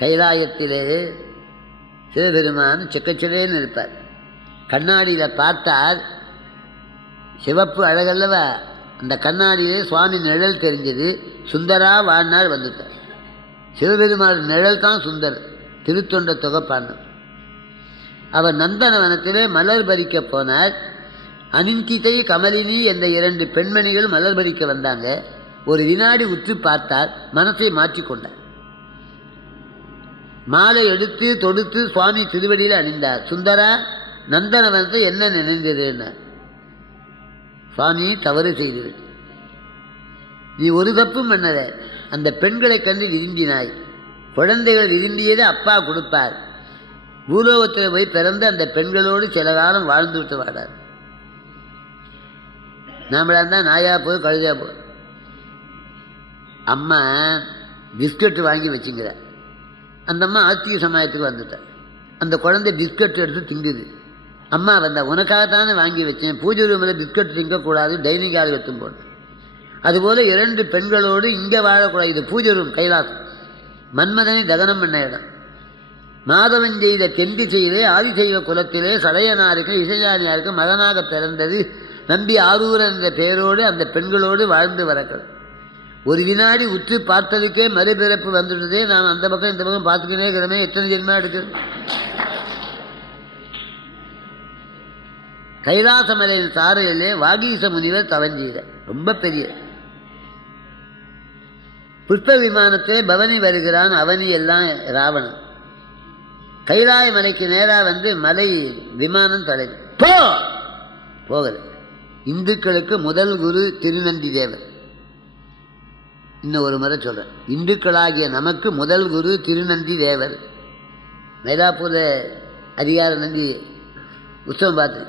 கைலாயத்திலே சிவபெருமான் செக்கச்சிலேன்னு இருப்பார் கண்ணாடியில் பார்த்தால் சிவப்பு அழகல்லவா? அந்த கண்ணாடியிலே சுவாமி நிழல் தெரிஞ்சது. சுந்தரா வாழ்நாள் வந்துட்டார். சிவபெருமான் நிழல் தான் சுந்தர். திருத்தொண்ட தொகைப்பாண்டர் அவர் நந்தனவனத்திலே மலர் பறிக்க போனார். அனிந்திதை கமலினி என்ற இரண்டு பெண்மணிகள் மலர் பறிக்க வந்தாங்க. ஒரு வினாடி உற்று பார்த்தார். மனத்தை மாற்றிக்கொண்டார். மாலை எடுத்து தொடுத்து சுவாமி திருவடியில் அணிந்தார். சுந்தரா நந்தனவனத்தை என்ன நினைந்ததுன்னார் சுவாமி தவறு செய்துவிட்டு நீ ஒரு தப்பும் பண்ணல. அந்த பெண்களை கண்டு விரும்பினாய். குழந்தைகள் விரும்பியதை அப்பா கொடுப்பார். பூலோகத்தில் போய் பிறந்து அந்த பெண்களோடு சில காலம் வாழ்ந்து விட்டு வாடார். நாமளா இருந்தால் நாயா போய் கழுதா போ. அம்மா பிஸ்கட் வாங்கி வச்சுங்கிற அந்த அம்மா சமயத்துக்கு சமாயத்துக்கு அந்த குழந்தை பிஸ்கட் எடுத்து திங்குது அம்மா வந்தா உனக்காகத்தானே வாங்கி வச்சேன். பூஜை ரூமில் பிஸ்கட் திங்கக்கூடாது டைனிங் ஹால் எடுத்தும் போனேன் அதுபோல் இரண்டு பெண்களோடு இங்கே வாழக்கூடாது. இது பூஜை ரூம் கைலாசம். மன்மதனை தகனம் பண்ண இடம். மாதவன் செய்த தெந்தி செய்தே ஆதிசைவ குலத்திலே சடையனாருக்கு இசையானியாருக்கு மகனாக பிறந்தது நம்பி ஆரூரன் என்ற பெயரோடு அந்த பெண்களோடு வாழ்ந்து வரக்கள். ஒரு வினாடி உற்று பார்த்ததுக்கே மறுபிறப்பு வந்துடுதே. நான் அந்த பக்கம் இந்த பக்கம் பார்த்துக்கினே இருக்கிறமே எத்தனை ஜென்மா எடுக்குது கைலாசமலையின் சாரையிலே வாகீச முனிவர் தவஞ்சீர ரொம்ப பெரிய. புஷ்ப விமானத்திலே பவனி வருகிறான் அவனி எல்லாம் ராவணன். கைலாய மலைக்கு நேராக வந்து மலை விமானம் தடவி போ! போகல. இந்துக்களுக்கு முதல் குரு திருநந்தி தேவர். இன்னும் ஒரு முறை சொல்கிறேன் இந்துக்களாகிய நமக்கு முதல் குரு திருநந்தி தேவர். மேதாபுர அதிகார நந்தி உற்சவம் பார்த்து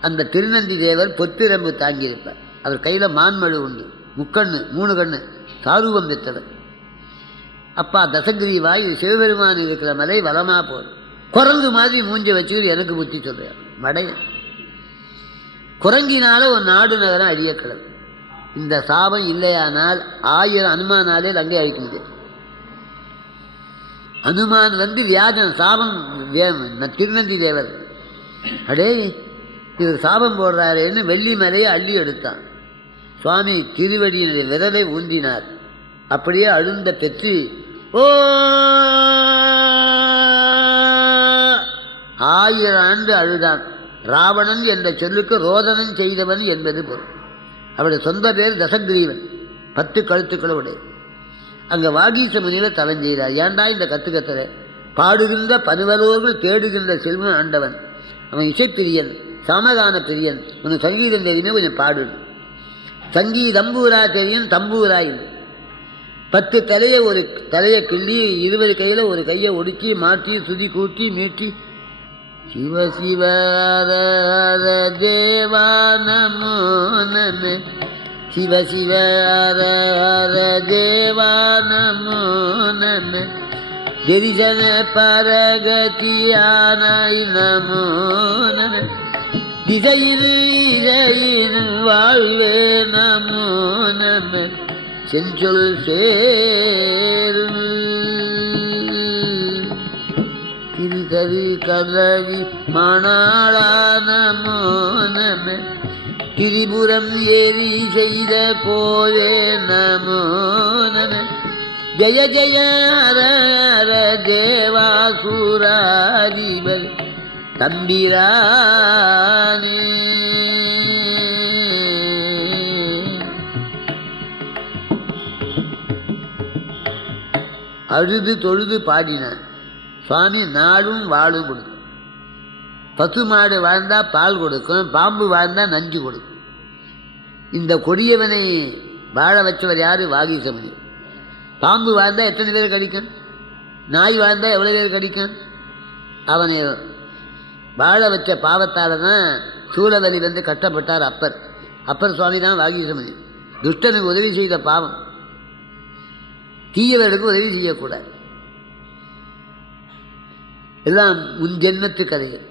அந்த திருநந்தி தேவர் பொத்திரம்பு தாங்கியிருப்பார். அவர் கையில் மான்மழு உண்டு. முக்கண்ணு மூணு கண்ணு சாரூபம் பெற்றவர். அப்பா தசகிரி வாய் சிவபெருமான் இருக்கிற மலை வளமாக போகும் குரங்கு மாதிரி மூஞ்ச வச்சுக்கிட்டு எனக்கு புத்தி சொல்கிறேன் மடையன் குரங்கினால ஒரு நாடு நகரம் அழியக்கிழமை இந்த சாபம் இல்லையானால் ஆயிரம் அனுமானாலே லங்கை அழிக்க முடியாது அனுமான் வந்து வியாஜன் சாபம் திருநந்தி தேவர். அடே இவர் சாபம் போடுறாருன்னு வெள்ளி மலையை அள்ளி எடுத்தான். சுவாமி திருவடியினுடைய விரலை ஊன்றினார் அப்படியே அழுந்த பெற்று ஓ ஆயிரம் ஆண்டு அழுதான். ராவணன் என்ற சொல்லுக்கு ரோதனன் செய்தவன் என்பது பொருள். அவருடைய சொந்த பேர் தசகிரீவன். பத்து கழுத்துக்களோட அங்கே வாகீச முனியில் தலைஞ்செய்கிறார் ஏன்டா இந்த கத்து பாடுகின்ற பனுவலோர்கள் தேடுகின்ற செல்வன் ஆண்டவன். அவன் இசைப்பிரியன் சமதான பிரியன். உனக்கு சங்கீதம் தெரியுமே கொஞ்சம் பாடு. சங்கீதம்பூரா தெரியும் தம்பூரா பத்து தலையை ஒரு தலையை கிள்ளி இருபது கையில் ஒரு கையை ஒடுக்கி மாற்றி சுதி கூட்டி மீட்டி சிவ சிவ ஹர ஹர தேவா நமோ நம சிவ சிவ ஹர ஹர தேவா நமோ நம ಗಿರಿಜನ பரகதியானாய் நமோ நம திசையில் இசையின் வாழ்வே நமோ நம செஞ்சொல் சேரும் திருக்கரு கதவி மணாளா நமோ திரிபுரம் ஏறி செய்த போதே நமோ நம ஜய ஜய ஹர ஹர தேவாசுராதிபர் தம்பிரானே. அழுது தொழுது பாடினான் சுவாமி நாடும் வாழும் கொடுக்கும். பசு மாடு வாழ்ந்தா பால் கொடுக்கும் பாம்பு வாழ்ந்தா நஞ்சு கொடுக்கும். இந்த கொடியவனை வாழ வச்சவர் யாரு? வாகிசமணி. பாம்பு வாழ்ந்தா எத்தனை பேர் கடிக்கும்? நாய் வாழ்ந்தா எவ்வளவு பேர் கடிக்கும்? அவனை வாழ வச்ச பாவத்தால தான் சூழவலி வந்து கஷ்டப்பட்டார் அப்பர். அப்பர் சுவாமி தான் வாகிசமணி. துஷ்டனுக்கு உதவி செய்த பாவம். தீயவர்களுக்கு உதவி செய்யக்கூடாது. எல்லாம் முன் ஜென்மத்து கதைகள்.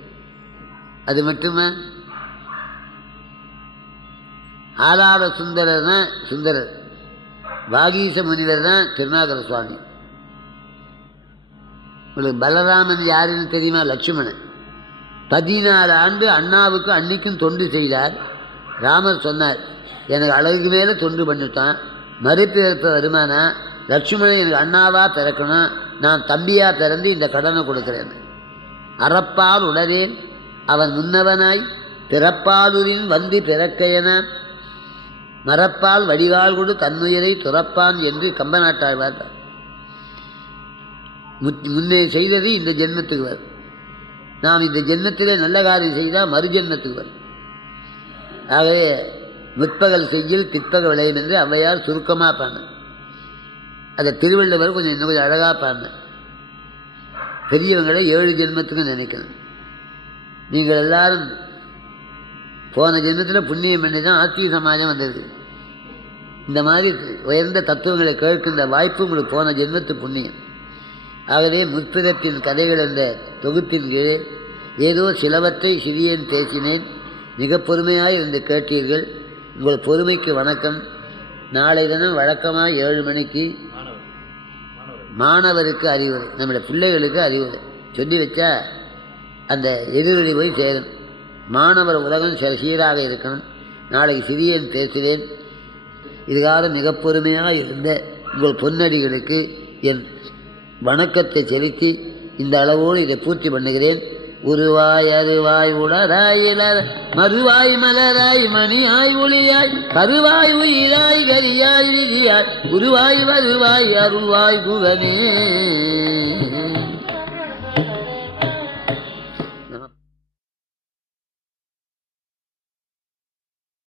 அது மட்டுமா? ஆலாட சுந்தரர் தான் சுந்தரர். வாகீச முனிவர் தான் திருநாகர சுவாமி. உங்களுக்கு பலராமன் யாருன்னு தெரியுமா? லட்சுமணன். பதினாலு ஆண்டு அண்ணாவுக்கும் அன்னைக்கும் தொண்டு செய்தார். ராமர் சொன்னார் எனக்கு அழகுக்கு மேலே தொண்டு பண்ணிட்டான் மறுபிறப்பு வருமானா? லட்சுமணன் எனக்கு அண்ணாவாக பிறக்கணும். நான் தம்பியாக பிறந்து இந்த கடனை கொடுக்குறேன். அறப்பால் உடனேன் அவன் முன்னவனாய் பிறப்பாலுரின் வந்து பிறக்கையன? மரப்பால் வடிவால் கொடு தன்னுயிரை துறப்பான் என்று கம்பநாட்டார் பார்த்தார் முத்- முன்னே செய்தது இந்த ஜென்மத்துக்கு வரும். நாம் இந்த ஜென்மத்திலே நல்ல காரியம் செய்தால் மறு ஜென்மத்துக்கு வரும். ஆகவே முற்பகல் செய்யில் பிற்பக விளையும் என்று அவ்வையார் சுருக்கமாக பாடின அதை திருவள்ளுவர் கொஞ்சம் இன்னும் கொஞ்சம் அழகாக பாடின பெரியவங்களை ஏழு ஜென்மத்துக்கும் நினைக்கணும். நீங்கள் எல்லாரும் போன ஜென்மத்தில் புண்ணியம் பண்ணி தான் ஆத்மீக சமாஜம் வந்தது. இந்த மாதிரி உயர்ந்த தத்துவங்களை கேட்கின்ற வாய்ப்பு உங்களுக்கு போன ஜென்மத்து புண்ணியம். ஆகவே முற்பிறப்பின் கதைகள் என்ற தொகுப்பின் கீழே ஏதோ சிலவற்றை சிறியேன் பேசினேன். மிக பொறுமையாக இருந்து கேட்டீர்கள். உங்கள் பொறுமைக்கு வணக்கம். நாளை தினம் வழக்கமாக ஏழு மணிக்கு மாணவருக்கு அறிவுரை நம்முடைய பிள்ளைகளுக்கு அறிவுரை. சொல்லி வச்சா அந்த எதிரொலி போய் சேரும். மாணவர் உலகம் சில சீராக இருக்கணும். நாளைக்கு சிறியன் பேசுவேன். இதுகாக மிக பொறுமையாக இருந்த உங்கள் பொன்னடிகளுக்கு என் வணக்கத்தை செலுத்தி இந்த அளவோடு இதை பூர்த்தி பண்ணுகிறேன். உருவாய் அருவாய் உடராய் இளர் மறுவாய் மலராய் மணியாய் ஒளியாய் கருவாய் உயிராய் கரியாய் விதியாய் உருவாய் வருவாய் அருள்வாய் குகனே